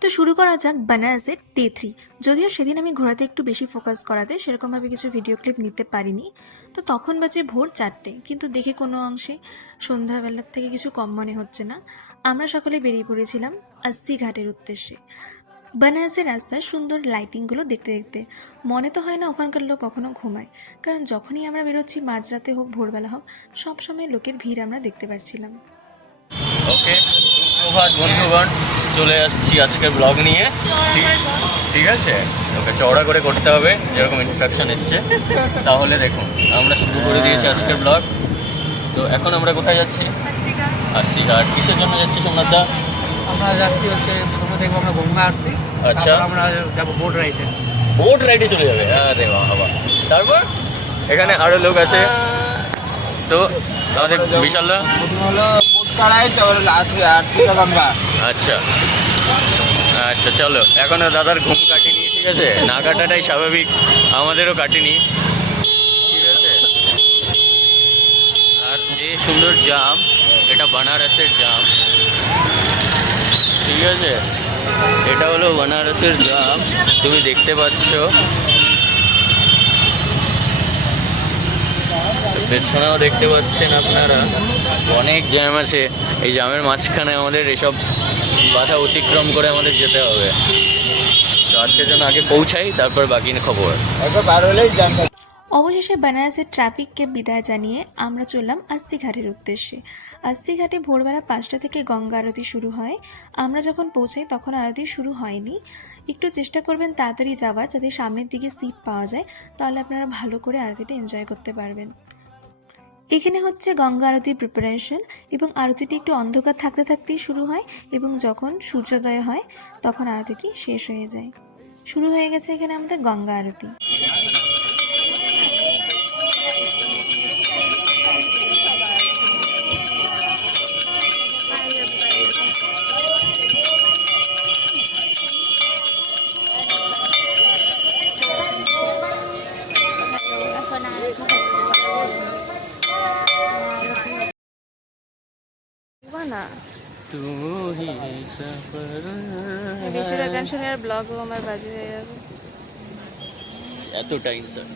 তো শুরু করা যাক বানারসের ডে 3। যদিও সেদিন আমি ঘোরাতে একটু বেশি ফোকাস করাতে সেরকমভাবে কিছু ভিডিও ক্লিপ নিতে পারিনি। তো তখন বাজে ভোর 4টে, কিন্তু দেখে কোনো অংশে সন্ধ্যাবেলার থেকে কিছু কম মনে হচ্ছে না। আমরা সকলে বেরিয়ে পড়েছিলাম আস্সি ঘাটের উদ্দেশ্যে। বানারসের রাস্তার সুন্দর লাইটিংগুলো দেখতে দেখতে মনে তো হয় না ওখানকার লোক কখনো ঘুমায়, কারণ যখনই আমরা বেরোচ্ছি মাঝরাতে হোক ভোরবেলা হোক সবসময় লোকের ভিড় আমরা দেখতে পাচ্ছিলাম। ওকে, সুপ্রভাত বন্ধুগণ, চলে আসছি আজকের ব্লগ নিয়ে। ঠিক আছে, ওকে চওড়া করে করতে হবে যেরকম ইনস্ট্রাকশন এসছে। তাহলে দেখুন, আমরা শুরু করে দিয়েছি আজকের ব্লগ। তো এখন আমরা কোথায় যাচ্ছি? আস্সি ঘাট। কিসের জন্য যাচ্ছি সোমনাথদা? আমরা যাচ্ছি হচ্ছে প্রথমে দেখবো আমরা গঙ্গা আরতি। আচ্ছা, তারপর আমরা যাবো বোট রাইডে। বোট রাইডে চলে যাবে? আরে বাবা। তারপর এখানে আরও লোক আছে। তো আমাদের বিশালদা প্রথমে হলো বোট রাইড, তারপর আরতিটা গঙ্গা। আচ্ছা আচ্ছা, চলো। এখনও দাদার ঘুম কাটিনি, ঠিক আছে? না কাটাটাই স্বাভাবিক, আমাদেরও কাটিনি, ঠিক আছে? আর যে সুন্দর জাম, এটা বানারসের জাম, ঠিক আছে? এটা হলো বানারসের জাম, তুমি দেখতে পাচ্ছ। পেছনেও দেখতে পাচ্ছেন আপনারা, অনেক জ্যাম আছে। এই জ্যামের মাঝখানে আমাদের এসব বাধা অতিক্রম করে আমাদের যেতে হবে। তো আজকের জন্য আগে পৌঁছাই, তারপর বাকি খবর। একবার বার হলেই জানতে। অবশেষে বানারসের ট্রাফিককে বিদায় জানিয়ে আমরা চললাম আস্সি ঘাটের উদ্দেশ্যে। আস্সি ঘাটে ভোরবেলা 5টা থেকে গঙ্গা আরতি শুরু হয়। আমরা যখন পৌঁছাই তখন আরতি শুরু হয়নি। একটু চেষ্টা করবেন তাড়াতাড়ি যাওয়ার, যাতে সামনের দিকে সিট পাওয়া যায়, তাহলে আপনারা ভালো করে আরতিটা এনজয় করতে পারবেন। এখানে হচ্ছে গঙ্গা আরতির প্রিপারেশন, এবং আরতিটি একটু অন্ধকার থাকতে থাকতেই শুরু হয়, এবং যখন সূর্যোদয় হয় তখন আরতিটি শেষ হয়ে যায়। শুরু হয়ে গেছে এখানে আমাদের গঙ্গা আরতি। না তুমি সফর। বেশিরভাগ গান শুনে আর ব্লগও আমার বাজে হয়ে যাবে। এত টাইম স্যার।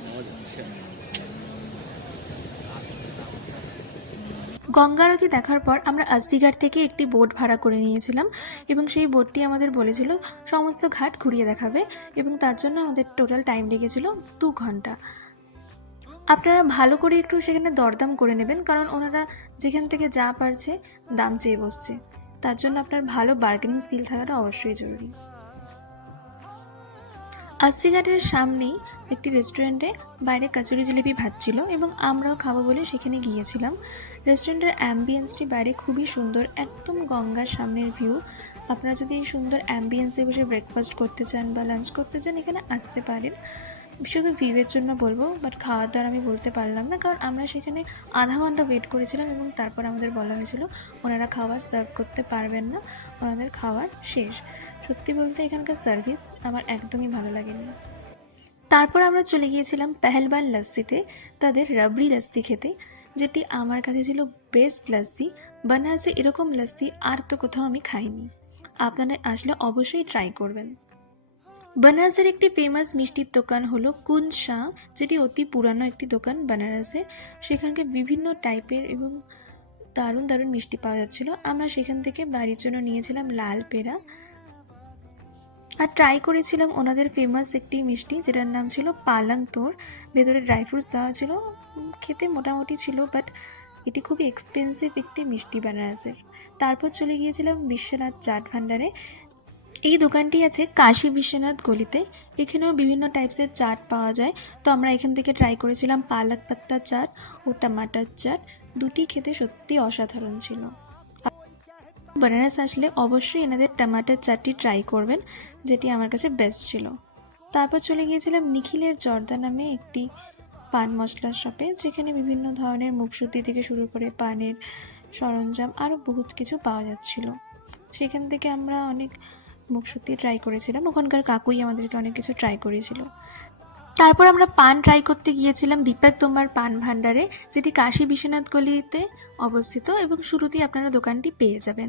গঙ্গা আরতি দেখার পর আমরা আস্সি ঘাট থেকে একটি বোট ভাড়া করে নিয়েছিলাম, এবং সেই বোটটি আমাদের বলেছিল সমস্ত ঘাট ঘুরিয়ে দেখাবে, এবং তার জন্য আমাদের টোটাল টাইম লেগেছিল 2 ঘন্টা। আপনারা ভালো করে একটু সেখানে দরদাম করে নেবেন, কারণ ওনারা যেখান থেকে যা পারছে দাম চেয়ে বসছে। তার জন্য আপনার ভালো বার্গেনিং স্কিল থাকাটা অবশ্যই জরুরি। আস্সি ঘাটের সামনেই একটি রেস্টুরেন্টে বাইরে কচুরি জিলিপি ভাজছিল, এবং আমরাও খাবো বলে সেখানে গিয়েছিলাম। রেস্টুরেন্টের অ্যাম্বিয়েন্সটি বাইরে খুবই সুন্দর, একদম গঙ্গার সামনের ভিউ। আপনারা যদি এই সুন্দর অ্যাম্বিয়েন্সে বসে ব্রেকফাস্ট করতে চান বা লাঞ্চ করতে চান, এখানে আসতে পারেন। শুধু ভিউয়ের জন্য বলবো, বাট খাওয়ার দাওয়ার আমি বলতে পারলাম না, কারণ আমরা সেখানে আধা ঘন্টা ওয়েট করেছিলাম, এবং তারপর আমাদের বলা হয়েছিল ওনারা খাবার সার্ভ করতে পারবেন না, ওনাদের খাবার শেষ। সত্যি বলতে এখানকার সার্ভিস আমার একদমই ভালো লাগেনি। তারপর আমরা চলে গিয়েছিলাম পেহেলবান লস্যিতে, তাদের রাবড়ি লস্যি খেতে, যেটি আমার কাছে ছিল বেস্ট লস্যি। বানারসে এরকম লস্যি আর তো কোথাও আমি খাইনি। আপনারা আসলে অবশ্যই ট্রাই করবেন। বানারসের একটি ফেমাস মিষ্টির দোকান হলো কুঞ্জ শাহ, যেটি অতি পুরানো একটি দোকান বানারসের। সেখানকার বিভিন্ন টাইপের এবং দারুণ দারুণ মিষ্টি পাওয়া যাচ্ছিলো। আমরা সেখান থেকে বাড়ির জন্য নিয়েছিলাম লাল পেড়া, আর ট্রাই করেছিলাম ওনাদের ফেমাস একটি মিষ্টি যেটার নাম ছিল পালং তোর। ভেতরে ড্রাই ফ্রুটস দেওয়া ছিল, খেতে মোটামুটি ছিল, বাট এটি খুবই এক্সপেন্সিভ একটি মিষ্টি বানারসের। তারপর চলে গিয়েছিলাম বিশ্বনাথ চাট ভান্ডারে। এই দোকানটি আছে কাশী বিশ্বনাথ গলিতে। এখানেও বিভিন্ন টাইপসের চাট পাওয়া যায়। তো আমরা এখান থেকে ট্রাই করেছিলাম পালক পাত্তা চাট ও টমাটার চাট। দুটি খেতে সত্যি অসাধারণ ছিল। বানারস আসলে অবশ্যই এনাদের টমাটার চাটটি ট্রাই করবেন, যেটি আমার কাছে বেস্ট ছিল। তারপর চলে গিয়েছিলাম নিখিলের জর্দা নামে একটি পান মশলার শপে, যেখানে বিভিন্ন ধরনের মুখশুদ্ধি থেকে শুরু করে পানের সরঞ্জাম আরও বহুত কিছু পাওয়া যাচ্ছিল। সেখান থেকে আমরা অনেক মুখশুদ্ধি ট্রাই করেছিলাম, ওখানকার কাকুই আমাদেরকে অনেক কিছু ট্রাই করিয়েছিল। তারপর আমরা পান ট্রাই করতে গিয়েছিলাম দীপক তোমার পান ভান্ডারে, যেটি কাশী বিশ্বনাথ গলিতে অবস্থিত এবং শুরুতেই আপনারা দোকানটি পেয়ে যাবেন।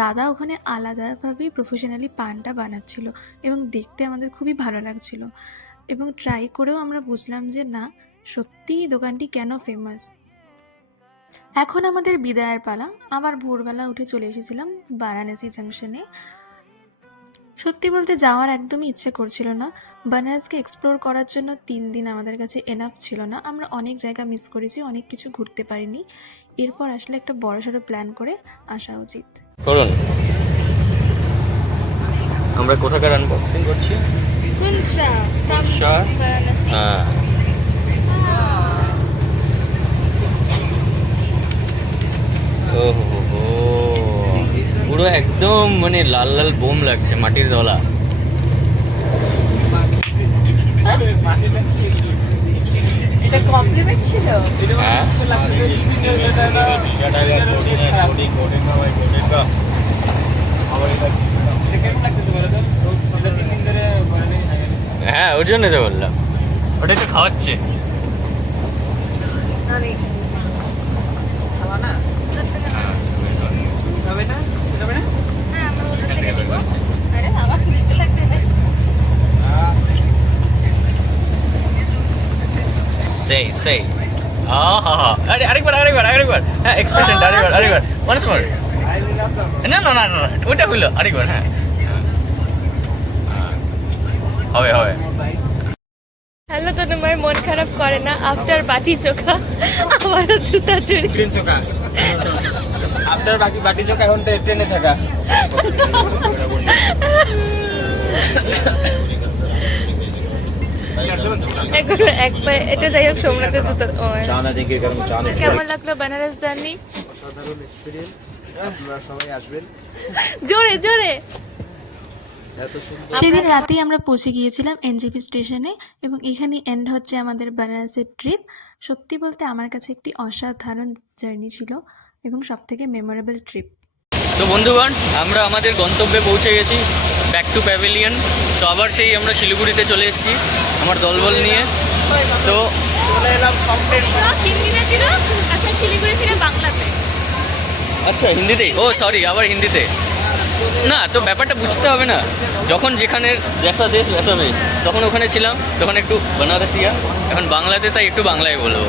দাদা ওখানে আলাদাভাবে প্রফেশনালি পানটা বানাচ্ছিল এবং দেখতে আমাদের খুবই ভালো লাগছিল এবং ট্রাই করেও আমরা বুঝলাম যে না, সত্যিই দোকানটি কেন ফেমাস। এখন আমাদের বিদায়ের পালা। আবার ভোরবেলা উঠে চলে এসেছিলাম বারাণসী জাংশনে। সত্যি বলতে যাওয়ার একদমই ইচ্ছে করছিল না। বানারসকে এক্সপ্লোর করার জন্য 3 দিন আমাদের কাছে এনাফ ছিল না। আমরা অনেক জায়গা মিস করেছি, অনেক কিছু ঘুরতে পারিনি। এরপর আসলে একটা বড়সড় প্ল্যান করে আসা উচিত। করুন, আমরা কোথাকার আনবক্সিং করছি? কুনসা কুনসা, বারাণসী। হ্যাঁ। ও হো হো, পুরো একদম মানে লাল লাল বোম লাগছে, মাটির দলা। এটা কমপ্লিমেন্ট ছিল। হ্যাঁ, হ্যাঁ, ওর জন্য তো বললাম, ওটাই তো খাওয়াচ্ছে। আমি হ্যাঁ আমরা ওটা থেকে দেবো। আরে আবার দিতে লাগবে না। সেই সেই, আরে আরেকবার হ্যাঁ, এক্সপ্রেশন আরেকবার ওয়ান্স মোর। না না না না, ওটা হলো আরেকবার। হ্যাঁ, হবে হবে। হ্যালো তনুমার, মন খারাপ করে না। আফটার বাটি চোখা আবারও জুতা চুরি। ট্রেন চোখা আপনার বাকি চোখা এখন ট্রেনে থাকা। এগুলো এক পায়ে, এটা যাই হোক সোমনাথের জুতা। चाना देंगे गर्म चाने কেমন লাগলো বেনারস জার্নি? সাধারণ এক্সপিরিয়েন্স, আপনারা সবাই আসবেন। জোরে জোরে। এত সুন্দর সেদিন রাতেই আমরা পৌঁছে গিয়েছিলাম এনজেপি স্টেশনে এবং এখানে এন্ড হচ্ছে আমাদের বারাণসীর ট্রিপ। সত্যি বলতে আমার কাছে একটি অসাধারণ জার্নি ছিল এবং সবথেকে মেমোরেবল ট্রিপ। তো বন্ধুগণ, আমরা আমাদের গন্তব্যে পৌঁছে গেছি, ব্যাক টু প্যাভিলিয়ন। তো আবার সেই আমরা শিলিগুড়িতে চলে এসেছি আমার দলবল নিয়ে। তো হিন্দিতে ছিল, এখন শিলিগুড়ি থেকে বাংলাতে। আচ্ছা, হিন্দিতেই? ও সরি, আবার হিন্দিতে। না, তো ব্যাপারটা বুঝতে হবে না, যখন যেখানে জেসা দেশ ভেসা দেশ, তখন ওখানে ছিলাম তখন একটু বানারসিয়া, এখন বাংলাতে তাই একটু বাংলায় বলবো।